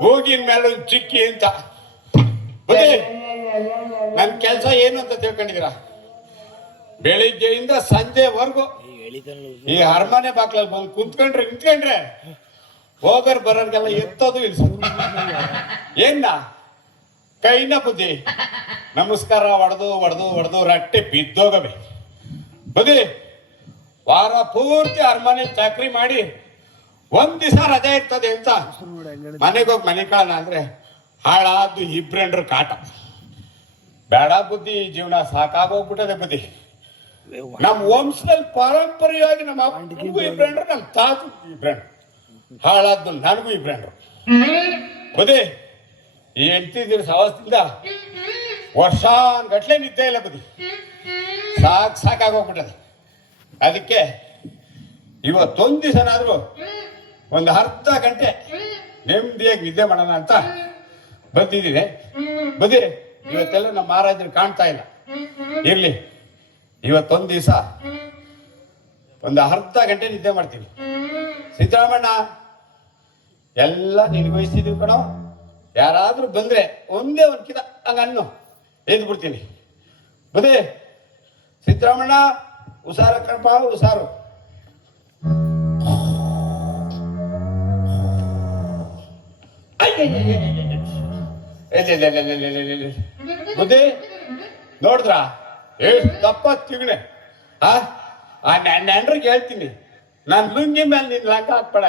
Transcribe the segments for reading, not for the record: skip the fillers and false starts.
ಹೋಗಿನ ಮೇಲೆ ಚಿಕ್ಕಿ ಅಂತ ಬುದ್ಧಿ. ನನ್ ಕೆಲ್ಸ ಏನು ಅಂತ ತಿಳ್ಕೊಂಡಿದ್ದೀರಾ? ಬೆಳಿಗ್ಗೆಯಿಂದ ಸಂಜೆವರೆಗೂ ಈ ಅರಮನೆ ಬಾಕ್ಲಲ್ಲಿ ಬಂದು ಕುಂತ್ಕೊಂಡ್ರೆ ನಿಂತ್ಕೊಂಡ್ರೆ ಹೋಗರ್ ಬರೋರ್ಗೆಲ್ಲ ಎತ್ತೋದು ಇಳಿಸೋದು. ಏನ ಕೈನ ಬುದ್ಧಿ, ನಮಸ್ಕಾರ ಹೊಡೆದು ಹೊಡೆದು ಹೊಡೆದು ರಟ್ಟೆ ಬಿದ್ದೋಗವೆ ಬುದ್ಧಿ. ವಾರ ಪೂರ್ತಿ ಅರಮನೆ ಚಾಕ್ರಿ ಮಾಡಿ ಒಂದ್ ದಿವಸ ರಜೆ ಇರ್ತದೆ ಅಂತ ಮನೆಗೋಗಿ ಮನೆ ಕಾಣ ಅಂದ್ರೆ ಹಾಳಾದ್ದು ಇಬ್ರೆಂಡ್ರ ಕಾಟ. ಬೇಡ ಬುದ್ಧಿ, ಜೀವನ ಸಾಕಾಗೋಗ್ಬಿಟ್ಟದೆ ಬುದ್ಧಿ. ನಮ್ ವಂಶದಲ್ಲಿ ಪಾರಂಪರ್ಯವಾಗಿ ನಮ್ಮ ಅಪ್ಪಗೂ ಇಬ್ರೆಂಡ್ರು, ನಮ್ ತಾತು ಇಬ್ರೆಂಡ್ರು. ಹಾಳಾದ್ದು ನನಗೂ ಇಬ್ರೆಂಡ್ರು ಬುದ್ಧಿ. ಈ ಹೆಂಡತಿ ಸವಾಸದಿಂದ ವರ್ಷಾನ್ಗಟ್ಲೆ ನಿದ್ದೆ ಇಲ್ಲ ಬುದ್ಧಿ. ಸಾಕಾಗೋಗ್ಬಿಟ್ಟದೆ. ಅದಕ್ಕೆ ಇವತ್ತೊಂದ್ ದಿವಸನಾದ್ರೂ ಒಂದು ಅರ್ಧ ಗಂಟೆ ನೆಮ್ಮದಿಯಾಗಿ ನಿದ್ದೆ ಮಾಡೋಣ ಅಂತ ಬಂದಿದ್ದೀನಿ ಬುದ್ಧಿ. ಇವತ್ತೆಲ್ಲ ನಮ್ಮ ಮಹಾರಾಜರು ಕಾಣ್ತಾ ಇಲ್ಲ. ಇರ್ಲಿ, ಇವತ್ತೊಂದ್ ದಿವಸ ಒಂದು ಅರ್ಧ ಗಂಟೆ ನಿದ್ದೆ ಮಾಡ್ತೀನಿ. ಸಿದ್ದರಾಮಣ್ಣ, ಎಲ್ಲ ನಿರ್ವಹಿಸಿದೀವಿ ಕಣೋ. ಯಾರಾದ್ರೂ ಬಂದ್ರೆ ಒಂದೇ ಒಂದ್ ಕಿದ ಹಂಗ ಅನ್ನು ಎದ್ದು ಬಿಡ್ತೀನಿ ಬುದ್ಧಿ. ಸಿದ್ದರಾಮಣ್ಣ, ಹುಷಾರ ಕಣಪ್ಪ, ಹುಷಾರು. ಬುದ್ಧಿ ನೋಡಿದ್ರ ಎಷ್ಟು ದಪ್ಪ ತಿಗಣೆ. ಆ ನೆಂಡ್ರಿಗೆ ಹೇಳ್ತೀನಿ, ನಾನ್ ಲುಂಗಿ ಮೇಲೆ ನಿನ್ ಲಂಗ ಹಾಕ್ಬೇಡ,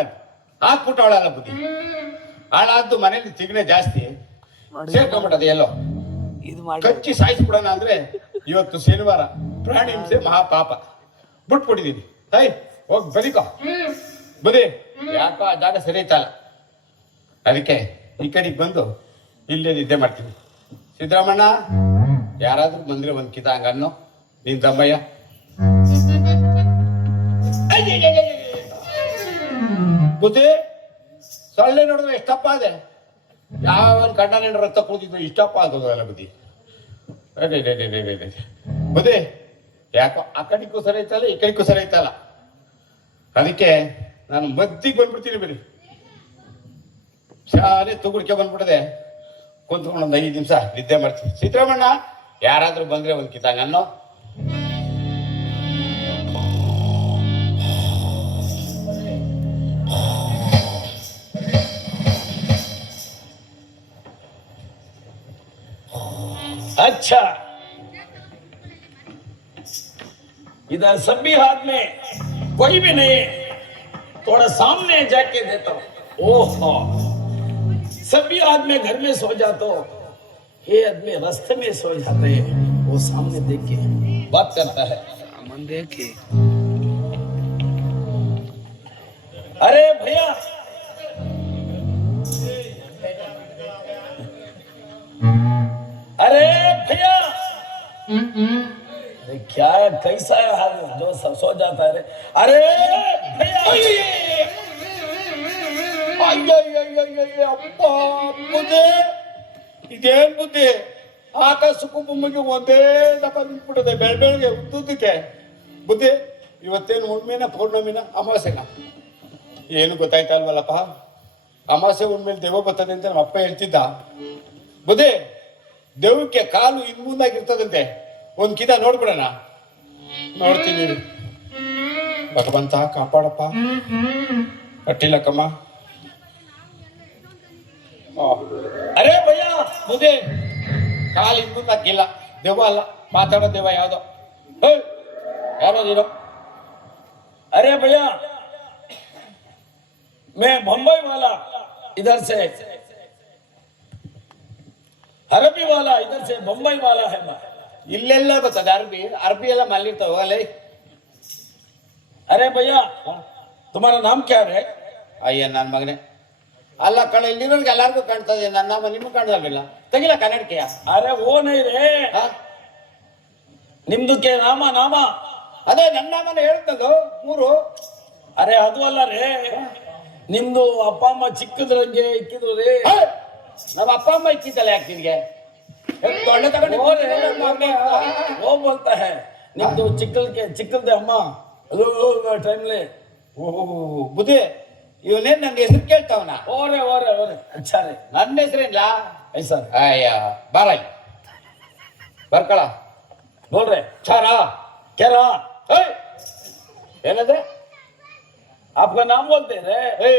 ಹಾಕ್ಬಿಟ್ಟವಳಲ್ಲ ಬುದ್ಧಿ. ಹಾಳಾದ್ದು ಮನೇಲಿ ತಿಗಣೆ ಜಾಸ್ತಿ ಸೇರ್ಕೊಂಡ್ಬಿಟ್ಟದ. ಎಲ್ಲೋ ಕಚ್ಚಿ ಸಾಯಿಸ್ಬಿಡೋಣ ಅಂದ್ರೆ ಇವತ್ತು ಶನಿವಾರ, ಪ್ರಾಣಿ ಹಿಂಸೆ ಮಹಾಪಾಪ. ಬಿಟ್ಬಿಟ್ಟಿದೀನಿ. ಹೋಗಿ ಬದುಕೋ ಬುದ್ಧಿ. ಯಾಕೋ ಆ ಜಾಗ ಸರಿ ಇತ್ತಲ್ಲ, ಅದಕ್ಕೆ ಈ ಕಡೆಗೆ ಬಂದು ಇಲ್ಲೇ ನಿದ್ದೆ ಮಾಡ್ತೀನಿ. ಸಿದ್ದರಾಮಣ್ಣ, ಯಾರಾದ್ರೂ ಬಂದ್ರೆ ಒಂದ್ ಕಿತ ಹಂಗನ್ನು ನಿನ್ ತಮ್ಮಯ್ಯ. ಬುದ್ಧಿ, ಸೊಳ್ಳೆ ನೋಡಿದ್ರೆ ಎಷ್ಟಪ್ಪ ಅದೆ. ಯಾವ ಕಂಡ ರಕ್ತ ಕುಡಿದಿದ್ದು ಇಷ್ಟಪ್ಪ ಆಗೋದಲ್ಲ ಬುದ್ಧಿ. ಬುದ್ಧಿ, ಯಾಕೋ ಆ ಕಡೆಗೂ ಸರಿ ಐತಲ್ಲ, ಈ ಕಡೆಗೂ ಸರಿ ಐತಲ್ಲ. ಅದಕ್ಕೆ ನಾನು ಮದ್ದಿಗೆ ಬಂದ್ಬಿಡ್ತೀನಿ ಬರೀ. ಶಾಲೆ ತುಗುಡ್ಕೆ ಬಂದ್ಬಿಡದೆ ಕುಂತ್ಕೊಂಡು ಒಂದು 5 ನಿಮಿಷ ನಿದ್ದೆ ಮಾಡ್ತೀನಿ. ಸಿದ್ದರಾಮಣ್ಣ, ಯಾರಾದ್ರೂ ಬಂದ್ರೆ ಒಂದ್ ಕಿತಾಂಗ ಅನ್ನೋ. अच्छा, इधर सब भी हाथ में कोई भी नहीं है. थोड़ा सामने जाके देता हूं. ओहो, सभी आदमी घर में सो जाते, ये आदमी रास्ते में सो जाते हैं. वो सामने देख के बात करता है. सामने देख के, अरे भैया, अरे भैया, क्या कैसा है हाल जो सो जाता है. अरे भैया, ಅಪ್ಪ ಬುದ್ಧಿ, ಇದೇನ್ ಬುದ್ಧಿ? ಆಕಾಶಕ್ಕೂ ಬೊಮ್ಮಿಗೆ ಒಂದೇ ದಪ್ಪ ನಿಂತ್ಬಿಟ್ಟದೆ ಬೆಳಗ್ಗೆ ಉದ್ದಕ್ಕೆ. ಬುದ್ಧಿ, ಇವತ್ತೇನು ಹುಣ್ಣಿಮೆನ, ಪೌರ್ಣಮಿನ, ಅಮಾವಾಸ್ಯೆನ ಏನು ಗೊತ್ತಾಯ್ತಲ್ವಲ್ಲಪ್ಪ. ಅಮಾವಾಸ್ಯೆ ಹುಣ್ಣಿಮೆಲಿ ದೆವ್ವ ಬರ್ತದೆ ಅಂತ ನಮ್ಮ ಅಪ್ಪ ಹೇಳ್ತಿದ್ದ. ಬುದ್ಧಿ, ದೆವ್ವಕ್ಕೆ ಕಾಲು ಇನ್ ಮುಂದಾಗಿರ್ತದಂತೆ. ಒಂದ್ ಕಿದ ನೋಡ್ಬಿಡೋಣ. ನೋಡ್ತೀನಿ, ಭಗವಂತ ಕಾಪಾಡಪ್ಪ. ಕಟ್ಟಿಲ್ಲಕ್ಕಮ್ಮ. अरे भैया, ಬುದ್ಧಿ, ಕಾಲು ಇನ್ ಮುಂದಾಗಿಲ್ಲ. ದೆವ್ವ ಅಲ್ಲ, ಮಾತಾಡೋ ದೆವ್ವ ಯಾವ್ದೋ. ಯಾರೋ ನೀನು. अरे भैया, मैं बम्बई वाला इधर से, अरबी वाला इधर से, बम्बई वाला है. ಇಲ್ಲೆಲ್ಲ ಬರ್ತದೆ ಅರ್ಬಿ ಅರ್ಬಿ ಎಲ್ಲ ಮಲ್ಲಿರ್ತಾವ ಅಲ್ಲೇ. अरे भैया तुम्हारा नाम क्या है? ಅಯ್ಯ ನನ್ನ ಮಗನೇ ಅಲ್ಲ ಕಣ ಇಲ್ಲಿರೋರ್ಗೆ ಎಲ್ಲಾರ್ಗು ಕಾಣ್ತದೆ, ನನ್ನ ನಾಮ ನಿಮ್ಗೆ ಕಾಣ್ದಲ್ವಿಲ್ಲ. ತೆಗಿಲ ಕನ್ನಡಕೆಯ. अरे वो नहीं रे, ನಿಮ್ದು ಕೆ ನಾಮ ನಾಮ. ಅದೇ ನನ್ನ ನಾಮನ ಹೇಳ್ತದ್ದು 3. ಅರೆ ಅದು ಅಲ್ಲ ರೇ, ನಿಮ್ದು ಅಪ್ಪ ಅಮ್ಮ ಚಿಕ್ಕದ್ರಂಗೆ ಇಕ್ಕಿದ್ರು ರೇ. ನಮ್ಮ ಅಪ್ಪ ಅಮ್ಮ ಇಕ್ಕಿದ್ದಲ್ಲ ಯಾಕೆ ನಿನ್ಗೆ ತೊಂಡೆ ತಗೊಂಡು वो बोलता है ನಿಮ್ದು ಚಿಕ್ಕಲ್ದೆ ಅಮ್ಮ ಅದು ಟೈಮ್ಲಿ. ಬುದ್ಧಿ ಇವನೇನ್ ನನ್ನ ಹೆಸರು ಕೇಳ್ತಾವನ. ಓರೆ ಓರೆ ಓರೆ ಅಚ್ಚಾ ರೇ. ನನ್ನ ಹೆಸರೇನ್ಲ ಐಸಾ ಅಯ್ಯ ಬಾರಯ್ಯ ಬರ್ಕಳ बोल रहे ಚಾರ क्या रहा? ಏನದೆ आपका नाम बोलते हैं रे?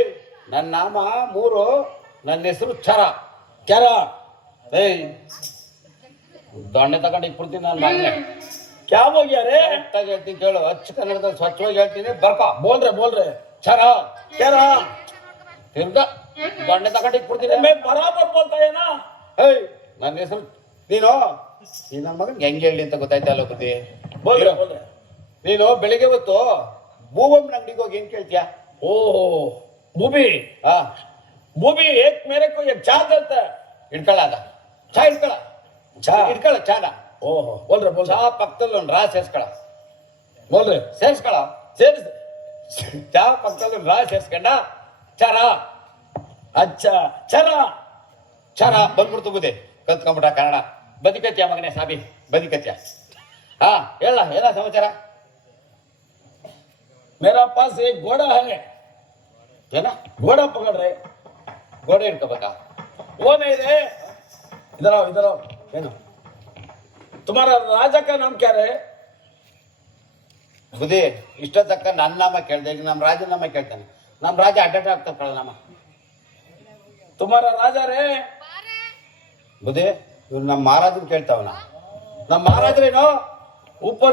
ನನ್ನ ನಾಮ 3, ನನ್ನ ಹೆಸರು ಚಾರ. क्या रहा? ಏಯ್ ದೊಣ್ಣೆ ತಗೊಂಡು ಇಟ್ಬಿಡ್ತೀನಿ ನನ್ನ ಮಗನೇ. क्या हो गया रे? ಕರೆಕ್ಟಾಗಿ ಹೇಳ್ತೀನಿ ಕೇಳು, ಅಚ್ಚ ಕನ್ನಡದಲ್ಲಿ ಸ್ವಚ್ಛವಾಗಿ ಹೇಳ್ತೀನಿ ಬರ್ಕ. बोल रहे ಚಾರ क्या रहा? ತಿರ್ಗ ದೊಣ್ಣೆ ತಗೊಂಡು ಇಟ್ಬಿಡ್ತೀನಿ. मैं बराबर बोलता है ना. ಏಯ್ ನನ್ನ ಹೆಸರು ನೀನು ಈ ನನ್ನ ಮಗನ್ ಹೆಂಗೆ ಹೇಳಿ ಅಂತ ಗೊತ್ತಾಯ್ತಲ್ಲ ಬುದ್ಧಿ. बोल रहे ನೀನು ಬೆಳಿಗ್ಗೆ ಹೊತ್ತು ಭೂಬಮ್ಮನ ಅಂಗಡಿಗೆ ಹೋಗಿ ಏನ್ ಕೇಳ್ತೀಯ? ओहो बूबी ಹಾ बूबी एक मेरे को एक चाय देता है. ಇಟ್ಕೊಳ್ಳ ಅದ ಚಾ ಇಟ್ಕೊಳ್ಳ ಚಾ ಇಟ್ಕೊಳ್ಳ ಚಾನ. ओहो बोल रहे ಚಾ ಪಕ್ಕದಲ್ಲಿ ಒಂದು ರಾ ಸೇರ್ಸ್ಕೊಳ बोल रहे ಸೇರ್ಸ್ಕೊಳ ಸೇರಿಸ. ಚಾ ಪಕ್ಕದಲ್ಲಿ ಒಂದು ರಾ ಸೇರ್ಸ್ಕೊಂಡ ಚಾರ अच्छा ಚರ ಚಾರ ಬಂದ್ಬಿಡ್ತು ಬುದ್ಧಿ. ಕಲ್ತ್ಕೊಂಡ್ಬಿಟ್ಟ ಕನ್ನಡ. ಬದಿಕತ್ಯ ಮಗನೇ ಸಾಬಿ ಬದಿಕತ್ಯ. ಹಾ ಹೇಳ ಏನ ಸಮಾಚಾರ? मेरा पास एक घोड़ा है. ಏನ घोड़ा पकड़ रहे. ಗೋಡೆ ಇಟ್ಕೋಬೇಕಾ? वो नहीं रे, इधर आओ. ಏನು तुम्हारा राजा का नाम क्या रहे? ಬುದ್ಧಿ ಇಷ್ಟೊತ್ತಕ್ಕ ನನ್ನ ನಾಮ ಕೇಳ್ದೆ, ಈಗ ನಮ್ಮ ರಾಜನ ನಾಮ ಕೇಳ್ತಾನೆ. ನಮ್ಮ ರಾಜ ಅಡ್ಡಾಟ ಆಗ್ತಾರ ನಾಮ. तुम्हारा राजा रे? ಬುದ್ಧಿ ಇವ್ರು ನಮ್ಮ ಮಹಾರಾಜನ್ ಕೇಳ್ತಾವನ. ನಮ್ಮ ಮಹಾರಾಜರೇನು ऊपर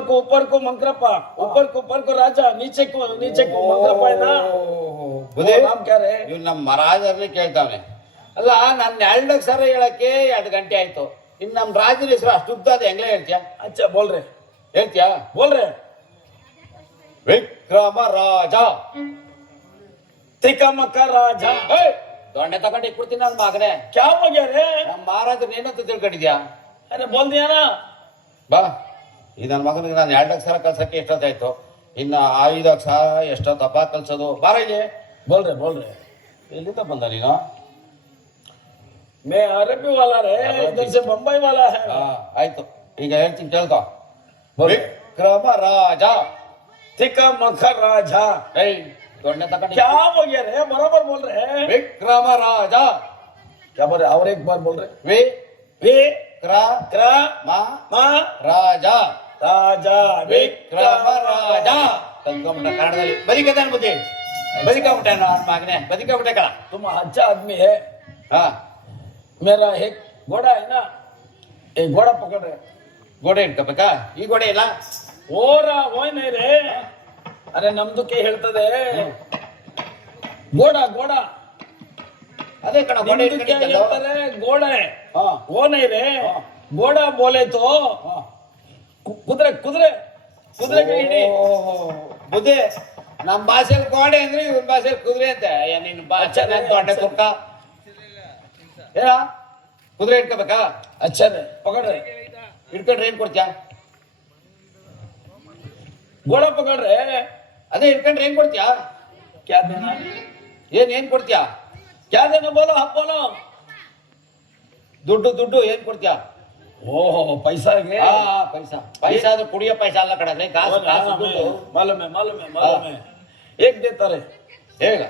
को मंक्रप्पा, ऊपर को राजा, नीचे को मंक्रप्पा है ना. ಬುದ್ಧಿ वो नाम क्या रहे? ಇವ್ ನಮ್ಮ ಮಹಾರಾಜರನ್ನೇ ಕೇಳ್ತಾವನೆ. ಅಲ್ಲ ನನ್ನ 2 ಅಕ್ಷರ ಹೇಳಕ್ಕೆ 2 ಗಂಟೆ ಆಯ್ತು. ಇನ್ ನಮ್ಮ ರಾಜನ ಹೆಸರು ಅಷ್ಟು ಉದ್ದ ಅದ ಹೆಂಗ್ಲೇ ಹೇಳ್ತೀಯ? अच्छा बोल रहे ಹೇಳ್ತೀಯಾ? ವಿಕ್ರಮ ರಾಜ तिकमक राजा. ದೊಣ್ಣೆ ತಗೊಂಡು ಇಟ್ಬಿಡ್ತೀನಿ ನನ್ನ ಮಗನೇ. क्या हो गया रे? ನಮ್ಮ ಮಹಾರಾಜರು ಏನಂತ ತಿಳ್ಕೊಂಡಿದ್ಯಾ? अरे बोल दिया ना. ಬಾ ಈ ನನ್ನ ಮಗನಿಗೆ ನಾನು 2 ಅಕ್ಷರ ಕಲ್ಸಕ್ಕೆ ಎಷ್ಟೊತ್ತಾಯ್ತು, ಇನ್ನು 5 ಅಕ್ಷರ ಎಷ್ಟೊತ್ತಪ್ಪ ಕಲ್ಸೋದು? ಬಾರ ಇಲ್ಲಿ. बोल रहे ಎಲ್ಲಿಂದ ಬಂದ ನೀನು? मैं अरबी वाला रे, इधर से बम्बई वाला है. ಆಯ್ತು ಈಗ ಹೇಳ್ತೀನಿ ಕೇಳ್ಕೊ. बोल ವಿಕ್ರಮ ರಾಜ तिकमक राजा. ದೊಣ್ಣೆ ತಗೊಂಡು क्या हो गया रे? बराबर बोल रहे. ವಿಕ್ರಮ ರಾಜ क्या बोल रहे? और एक बार बोल रहे. ವಿ वे ಕ್ರ ಮ मा ರಾಜ राजा ವಿಕ್ರಮ ರಾಜ. ಕಲ್ತ್ಕೊಂಡ್ಬಿಟ್ಟ ಕನ್ನಡದಲ್ಲಿ. ಬದಿಕತಾನ ಬುದ್ಧಿ ಬದಿಕೊಂಬಿಟ್ಟೆ ನನ್ನ ಮಗನೇ, ಬದಿಕೊಂಬಿಟ್ಟೆ ಕಳ. तुम अच्छा आदमी है. ಹಾ मेरा एक घोड़ा है ना, एक घोड़ा पकड़ रहे. ಗೋಡೆ ಇಟ್ಕೋಬೇಕಾ? ಈ ಗೋಡೆ ಇಲ್ಲ. ಓರಾ ಓಯ್ ನೈ ರೇ. ಅರೆ ನಮ್ದು ಕೆ ಹೇಳ್ತದೆ ಗೋಡ ಅದೇ ಕಣ ಗೋಡೆ ನಿಮ್ದು ಕೆ ಹೇಳ್ತಾರೆ ಗೋಡೆ. ಹಾ ಓ ನೈ ರೇ, ಗೋಡ ಬೋಲೆ ತೋ ಕುದುರೆ ಹಿಡಿ. ಬುದ್ಧಿ ನಮ್ಮ ಭಾಷೆಯಲ್ಲಿ ಗೋಡೆ ಅಂದ್ರೆ ಇವನ್ ಭಾಷೆಯಲ್ಲಿ ಕುದುರೆ ಅಂತ. ನಿನ್ ಭಾಷೆ ದೊಡ್ಡ ಕುಕ್ಕ ಏನ ಕುದುರೆ ಇಟ್ಕೋಬೇಕಾ? अच्छा रे पकड़ रहे. ಇಟ್ಕೊಂಡ್ರೆ ಏನ್ ಕೊಡ್ತೀಯ? घोड़ा पकड़ रहे. ಅದೇ ಇಟ್ಕೊಂಡ್ರೆ ಏನ್ ಕೊಡ್ತೀಯ? क्या देना? ಏನ್ ಕೊಡ್ತೀಯ? क्या देना बोलो, आप बोलो. ದುಡ್ಡು ಏನ್ ಕೊಡ್ತೀಯ? ಓಹೋ ಪೈಸಾಗೆ. ಪೈಸಾ ಅಂದ್ರೆ ಕುಡಿಯೋ ಪೈಸಾ ಅಲ್ಲ ಕಡೆ, ಕಾಸು ದುಡ್ಡು. ಮಾಲೂಮ್ है. ಏಕ್ ದೇತಾರೆ ಹೇಗ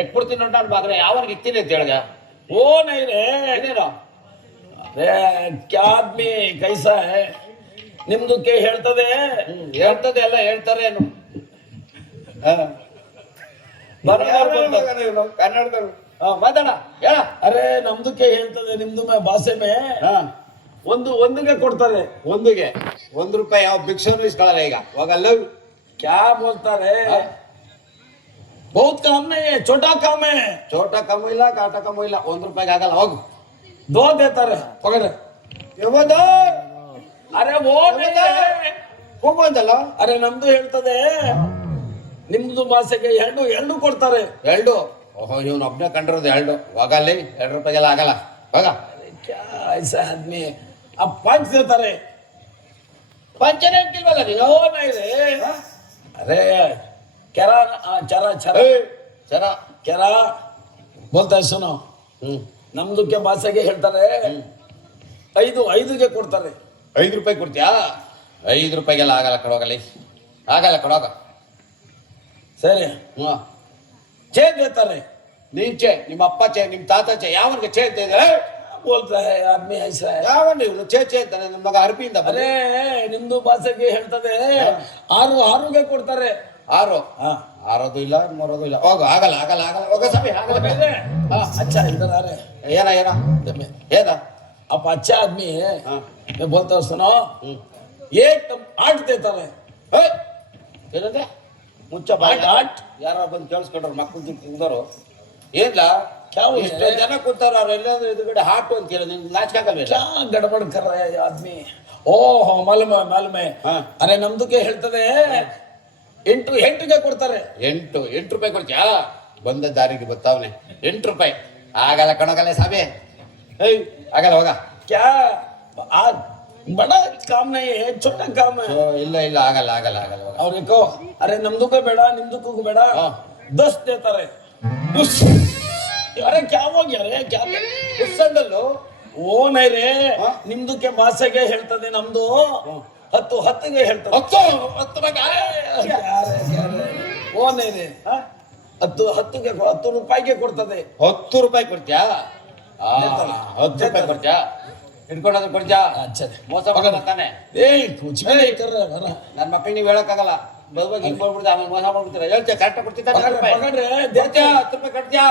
ಎಕ್ಬಿಡ್ತೀನಿ ನೋಡ್ ನಾನು ಮಗನೇ. ಯಾವನಿಗೆ ಇತ್ತೀನಿ ಅಂತ ಹೇಳ್ದ? ಓ ನೈ ರೇ. ಏನೇನು ಅರೆ ಕ್ಯಾ ಆದ್ಮಿ ಕೈಸಾ ಹೈ. ನಿಮ್ದು ಕೆ ಹೇಳ್ತದೆ ಹೇಳ್ತದೆ ಎಲ್ಲ ಹೇಳ್ತಾರೆ ಏನು ಕನ್ನಡದಲ್ಲಿ ಮಾತಾಡ ಹೇಳ. ಅರೆ ನಮ್ದು ಕೆ ಹೇಳ್ತದೆ, ನಿಮ್ದು ಭಾಷೆ ಮೇ ಒಂದಿಗೆ ಕೊಡ್ತಾರೆ. ಒಂದಿಗೆ ₹1 ಯಾವ ಭಿಕ್ಷನು ಇಸ್ಕೊಳ್ಳಲ್ಲ ಈಗ. ಹೋಗಲ್ಲ ಕ್ಯಾ ಬೋಲ್ತಾರೆ. ಬಹುತ್ ಕಾಮ್ ನೈ ಹೈ, ಛೋಟಾ ಕಾಮ್ ಹೈ. ಚೋಟ ಕಮ್ಮು ಇಲ್ಲ ಕಾಟ ಕಮ್ಮು ಇಲ್ಲ. ₹1 ಆಗಲ್ಲ. ಹೋಗು ದೋ ದೇತಾರೆ ಪಕಡ. ಯಾವುದು ಅರೆ ಓ ಹೋಗು ಅಂತಲ್ಲ. ಅರೆ ನಮ್ದು ಹೇಳ್ತದೆ, ನಿಮ್ದು ಭಾಷೆಗೆ ಎರಡು ಕೊಡ್ತಾರೆ. ಎರಡು. ಓಹೋ, ಇವನು ಒಬ್ಬನೇ ಕಂಡಿರೋದು ಎರಡು. ಹೋಗಲ್ಲಿ 2 ರೂಪಾಯಿಗೆಲ್ಲ ಆಗಲ್ಲ. ಹೋಗ. ಕ್ಯಾ ಐಸಾ ಆದ್ಮಿ. अब 5 देತಾರೆ. ಪಂಚನೆ ಅಂತಿಲ್ವಲ್ಲ ನೀನು? ಓ ನೈ ರೇ. अरे केरा चरा चरा ಚರ केरा बोलता है सुनो. ನಮ್ದಕ್ಕೆ ಭಾಷೆಗೆ ಹೇಳ್ತಾರೆ 5ಗೆ ಕೊಡ್ತಾರೆ. 5 ರೂಪಾಯಿ ಕೊಡ್ತೀಯಾ? 5 ರೂಪಾಯಿಗೆಲ್ಲ ಆಗಲ್ಲ ಕೊಡೋಗಲ್ಲಿ. ಆಗಲ್ಲ ಕೊಡೋಗ. ಸರಿ ಹ್ಞೂ. ಛೇ ದೇತಾರೆ. ನೀನ್ ಚೇ, ನಿಮ್ಮ ಅಪ್ಪ ಚೇ, ನಿಮ್ಮ ತಾತ ಚೇ, ಯಾವನ್ಗೆ ಚೇ ಅಂತ ಇದ್ದಾರೆ? बोलता है आदमी ऐसा है. ಯಾವನ್ ಇವನು ಚೇ ಚೇ ಅಂತಾನೆ? ನನ್ನ ಮಗ ಅರ್ಬಿಯಿಂದ ಅರೆ ನಿಮ್ದು ಭಾಷೆಗೆ ಹೇಳ್ತದೆ 6ಗೆ ಕೊಡ್ತಾರೆ. 6. ಹಾ ಆರೋದು ಇಲ್ಲ, ಮೂರೋದು ಇಲ್ಲ. ಹೋಗು. ಆಗಲ್ಲ ಆಗಲ್ಲ ಆಗಲ್ಲ. ಹೋಗ ಸಮಯ ಆಗಲ್ಲ. ಹಾ. अच्छा इधर आ रहे. ಏನ ಏನ ಏನ? आप अच्छा आदमी है. हाँ। मैं बोलता हूँ सुनो. एक 8 देता है. ಏನಂದ್ರೆ ಮುಚ್ಚ ಬಾಯ್. 8 ಯಾರು ಬಂದು ಕೇಳಿಸ್ಕೊಂಡ್ರು ಮಕ್ಕಳು ತಿಂದವರು ಏನ್ಲ? क्या हो ಇಷ್ಟು ಜನ ಕೂತಾರ, ಅವ್ರು ಎಲ್ಲಾದ್ರೂ ಎದುರುಗಡೆ ಹಾಟು ಅಂತ ಹೇಳಿ ನಿಮ್ಗೆ ನಾಚಿಕೆ ಆಗಲ್ವೇ? क्या गड़बड़ कर रहा है ये आदमी. ಓಹ್ ಮಾಲೂಮ್ है. हाँ। ಅರೆ ನಮ್ದಕ್ಕೆ ಹೇಳ್ತದೆ 8ಗೆ ಕೊಡ್ತಾರೆ. 8 ರೂಪಾಯಿ ಕೊಡ್ತೀಯಾ? ಬಂದ ದಾರಿಗೆ ಬತ್ತಾವನೆ 8 ರೂಪಾಯಿ. ಆಗಲ್ಲ ಕಣಗಲ್ಲ ಸಾಬೆ. ಏಯ್ ಆಗಲ್ಲ. ಹೋಗ. क्या बड़ा काम नहीं है, छोटा काम है. ಇಲ್ಲ ಇಲ್ಲ ಆಗಲ್ಲ ಆಗಲ್ಲ ಆಗಲ್ಲ. ಹೋಗ. ಅವ್ರಿಗೆ ಕೋ ಅರೆ ನಮ್ದಕ್ಕೂ ಬೇಡ ನಿಮ್ದಕ್ಕೂ ಬೇಡ. हाँ। 10 देತಾರೆ. ಅರೆ क्या हो गया रे क्या? ಉಸ್ಸಂಡಲ್ಲು. ಓ ನೈ ರೇ. हाँ। ನಿಮ್ದಕ್ಕೆ ಭಾಷೆಗೆ ಹೇಳ್ತದೆ, ನಮ್ದು 10ಗೆ ಹೇಳ್ತದೆ. 10 ಬಗ್ಗೆ. ಓ ನೈ ರೇ. 10 ರೂಪಾಯಿಗೆ ಕೊಡ್ತದೆ. 10 ರೂಪಾಯಿ ಕೊಡ್ತೀಯಾ? 10 ರೂಪಾಯಿ ಕೊಡ್ತೀಯಾ? ಇಟ್ಕೊಂಡೋದ್ರೆ ಕೊಡ್ತೀಯಾ? अच्छा ಮೋಸ ಮಾಡೋದು ತಾನೆ. ए कुछ भी नहीं कर रहा है. ನನ್ನ ಮಕ್ಕಳಿಗೆ ನೀವು ಹೇಳಕ್ಕಾಗಲ್ಲ. ಬದುವಾಗಿ ಹಿಂಗ್ ಮಾಡ್ಬಿಡ್ತೀಯ, ಆಮೇಲೆ ಮೋಸ ಮಾಡ್ಬಿಡ್ತೀರ. ಹೇಳ್ತೀಯ ಕರೆಕ್ಟ್ ಕೊಡ್ತೀಯ? 10 ರೂಪಾಯಿ पकड़ रहे ಕೊಡ್ತೀಯಾ? 10 ರೂಪಾಯಿ ಕೊಡ್ತೀಯಾ?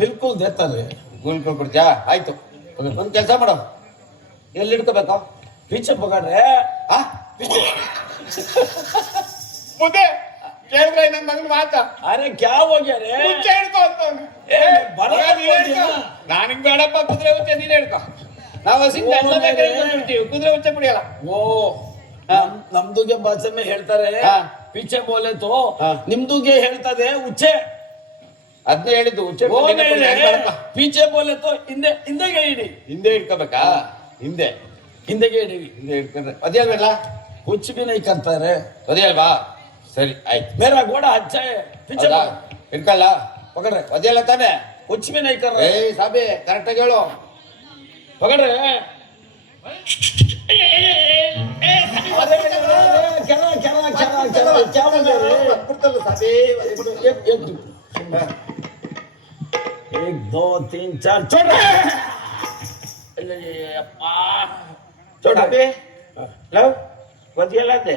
बिल्कुल देता है. ಗುಲ್ಕೊಳ್ ಕೊಡ್ತೀಯಾ? ಆಯ್ತು. ಒಂದು ಕೆಲಸ ಮಾಡು. ಎಲ್ಲಿ ಇಟ್ಕೋಬೇಕು? पीछे पकड़ रहे. ಆ? ಮುದ್ದೆ ಕೇಳಿದ್ರೆ ನನ್ನ ಮಗನ ಮಾತ. अरे क्या हो गया रे? ಮುಂಚೆ ಹಿಡ್ಕೊ ಅಂತ ಅವ್ನು. ए बड़ा ನಾನು ಹಿಂಗ್ ಬೇಡಪ್ಪ, ಕುದುರೆ ಹುಚ್ಚೆ ನೀನೇ ಹಿಡ್ಕೊ. ನಾವು ಹಸಿಂದ ಎಲ್ಲ ಬೇಕಾದ್ರೆ ಬಂದ್ಬಿಡ್ತೀವಿ, ಕುದುರೆ ಹುಚ್ಚೆ ಬಿಡಿಯಲ್ಲ. वो ನಮ್ದುಗೆ ಭಾಷೆ में ಹೇಳ್ತಾರೆ. ಹಾ. पीछे बोले तो ಹಾ. ನಿಮ್ದುಗೆ ಹೇಳ್ತದೆ ಉಚ್ಚೆ. ಅದನ್ನೇ ಹೇಳಿದ್ದು ಹುಚ್ಚೆ वो ಬಿಡಿ, नहीं ಹೆಂಗ್ ಬೇಡಪ್ಪ. रे. पीछे बोले तो ಹಿಂದೆಗೆ ಇಡಿ. ಹಿಂದೆ ಹಿಡ್ಕೋಬೇಕಾ? ಹಿಂದೆ ಹಿಂದೆಗೆ ಇಡಿ. ಹಿಂದೆ ಹಿಡ್ಕೊಂಡ್ರೆ ಅದೇಲ್ವಲ್ಲ? कुछ भी नहीं करता रे. ಅದೇಲ್ವಾ? ಸರಿ ಆಯ್ತು. मेरा घोड़ा अच्छा है. पीछे ಹೌದಾ? ಹಿಡ್ಕಲ್ಲ? पकड़ रहे. ಅದೇಲ್ಲ ತಾನೆ? कुछ भी नहीं कर रहा. ಏಯ್ ಸಾಬಿ ಕರೆಕ್ಟಾಗಿ ಹೇಳು. पकड़ रहे. अरे क्या बोल रहे? ಬಂದ್ಬಿಡ್ತಲ್ಲ ಸಾಬಿ. एक 2 3 4 छोड़ ಸಾಬಿ ಲವ್ ಬದಿಯಲ್ಲ ಅಂದೆ.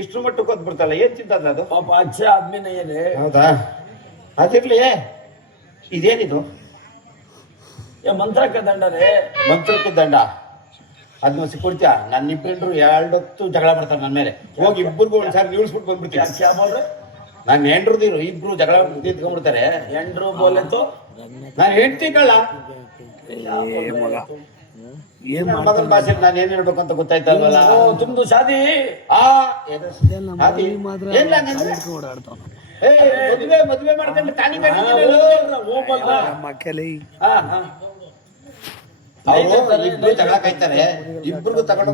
ಇಷ್ಟು ಮಟ್ಟಕ್ಕೆ ಹೋದ್ಬಿಡ್ತಲ್ಲ, ಏನ್ ಚಿಂತದ ಅದು? पापा अच्छे आदमी नहीं है रे. ಹೌದಾ? ಅದಿರ್ಲಿ. ಇದೇನಿದು? ये मंत्र का दंड रे. ಮಂತ್ರಕ್ಕೆ ದಂಡ. ಅದನ್ನ ಸಿಕ್ಕೊಡ್ತೀಯ? ನನ್ನ ಇಬ್ಬರು 2 ಹೊತ್ತು ಜಗಳ ಮಾಡ್ತಾರೆ ನನ್ನ ಮೇಲೆ. ಹೋಗಿ ಇಬ್ಬರಿಗೂ ಒಂದ್ಸಾರಿ ನಿಲ್ಸ್ಬಿಟ್ಟು क्या ಬಂದ್ಬಿಡ್ತೀಯ. क्या बोल रहे? ನಾನು ಹೆಂಡ್ರದಿರು ಇಬ್ರು ಜಗಳ ನಿಂತ್ಕೊಂಡ್ಬಿಡ್ತಾರೆ. एंड्रू बोले तो ನಾನು ಹೆಂಡ್ತಿ ಕಳ್ಳ. ನನ್ನ ಮಗನ ಭಾಷೆ ನಾನು ಏನ್ ಹೇಳ್ಬೇಕು ಅಂತ ಗೊತ್ತಾಯ್ತಲ್ವಲ್ಲ? ओ तुम तो शादी. ಆ ಏನು ಶಾದಿ? ಏನ್ ಹಂಗಂದ್ರೆ? ಮದುವೆ ಮಾಡ್ಕೊಂಡು ತಾಳಿ वो बोल रहा. ಇಬ್ರು ಜಗಳ ಕಾಯ್ತಾರೆ. ಇಬ್ರಿಗೂ ತಗೊಂಡು